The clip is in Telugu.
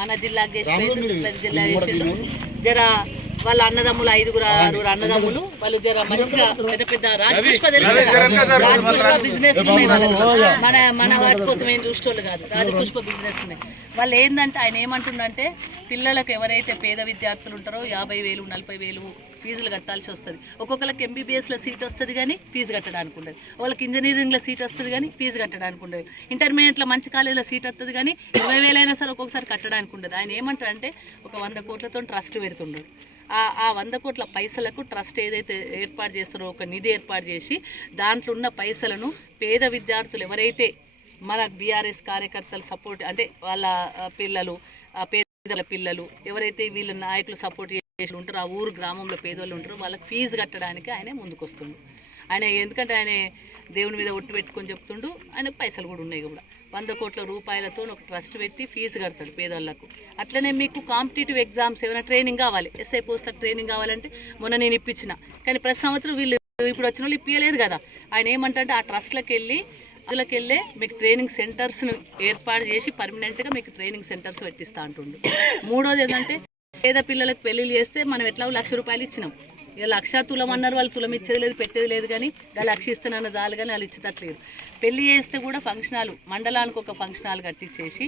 మన జిల్లాకి చేసి ప్రతి జిల్లా చేసిండు జర వాళ్ళ అన్నదమ్ములు ఐదుగురు ఆరుగురు అన్నదమ్ములు. వాళ్ళు జర మంచిగా పెద్ద పెద్ద రాజపుష్ప తెలుసు రాజపుష్ప బిజినెస్ ఉన్నాయి వాళ్ళకి. మన మన వాటి కోసం ఏం చూసేవాళ్ళు కాదు. రాజపుష్ప బిజినెస్ ఉన్నాయి. వాళ్ళు ఏంటంటే ఆయన ఏమంటుండంటే పిల్లలకు ఎవరైతే పేద విద్యార్థులు ఉంటారో యాభై వేలు నలభై వేలు ఫీజులు కట్టాల్సి వస్తుంది. ఒక్కొక్కరికి ఎంబీబీఎస్లో సీట్ వస్తుంది కానీ ఫీజు కట్టడానికి ఉండదు. వాళ్ళకి ఇంజనీరింగ్లో సీట్ వస్తుంది కానీ ఫీజు కట్టడానికి ఉండదు. ఇంటర్మీడియట్లో మంచి కాలేజీలో సీట్ వస్తుంది కానీ ఇరవై వేలైనా సరే ఒక్కొక్కసారి కట్టడానికి ఉండదు. ఆయన ఏమంటారంటే ఒక వంద కోట్లతో ట్రస్ట్ పెడుతుండడు ఆ వంద కోట్ల పైసలకు ట్రస్ట్ ఏదైతే ఏర్పాటు చేస్తారో ఒక నిధి ఏర్పాటు చేసి దాంట్లో ఉన్న పైసలను పేద విద్యార్థులు ఎవరైతే మన బీఆర్ఎస్ కార్యకర్తలు సపోర్ట్ అంటే వాళ్ళ పిల్లలు పేదల పిల్లలు ఎవరైతే వీళ్ళ నాయకులు సపోర్ట్ ఉంటారు ఆ ఊరు గ్రామంలో పేదవాళ్ళు ఉంటారు వాళ్ళకి ఫీజు కట్టడానికి ఆయనే ముందుకు వస్తుండు ఆయన ఎందుకంటే ఆయన దేవుని మీద ఒట్టు పెట్టుకొని చెప్తుండు ఆయన పైసలు కూడా ఉన్నాయి కూడా. వంద కోట్ల రూపాయలతో ఒక ట్రస్ట్ పెట్టి ఫీజు కడతాడు పేదవాళ్ళకు అట్లనే మీకు కాంపిటేటివ్ ఎగ్జామ్స్ ఏమైనా ట్రైనింగ్ కావాలి. ఎస్ఐ పోస్ట్లకు ట్రైనింగ్ కావాలంటే మొన్న నేను ఇప్పించిన. కానీ ప్రతి సంవత్సరం వీళ్ళు ఇప్పుడు వచ్చిన వాళ్ళు ఇప్పించలేరు కదా. ఆయన ఏమంటే ఆ ట్రస్ట్లకు వెళ్ళి అందులోకి వెళ్ళే మీకు ట్రైనింగ్ సెంటర్స్ను ఏర్పాటు చేసి పర్మనెంట్గా మీకు ట్రైనింగ్ సెంటర్స్ పెట్టిస్తూ అంటుండు. మూడోది ఏంటంటే పేద పిల్లలకు పెళ్ళిళ్ళు చేస్తే మనం ఎట్లా లక్ష రూపాయలు ఇచ్చినాం? ఇక లక్ష తులం అన్నారు వాళ్ళు తులం ఇచ్చేది లేదు పెట్టేది లేదు కానీ వాళ్ళు లక్ష ఇస్తానన్న చాలు కానీ వాళ్ళు ఇచ్చేటట్లేదు. పెళ్ళి చేస్తే కూడా ఫంక్షన్ హాల్ మండలానికి ఒక ఫంక్షన్ హాల్ కట్టించేసి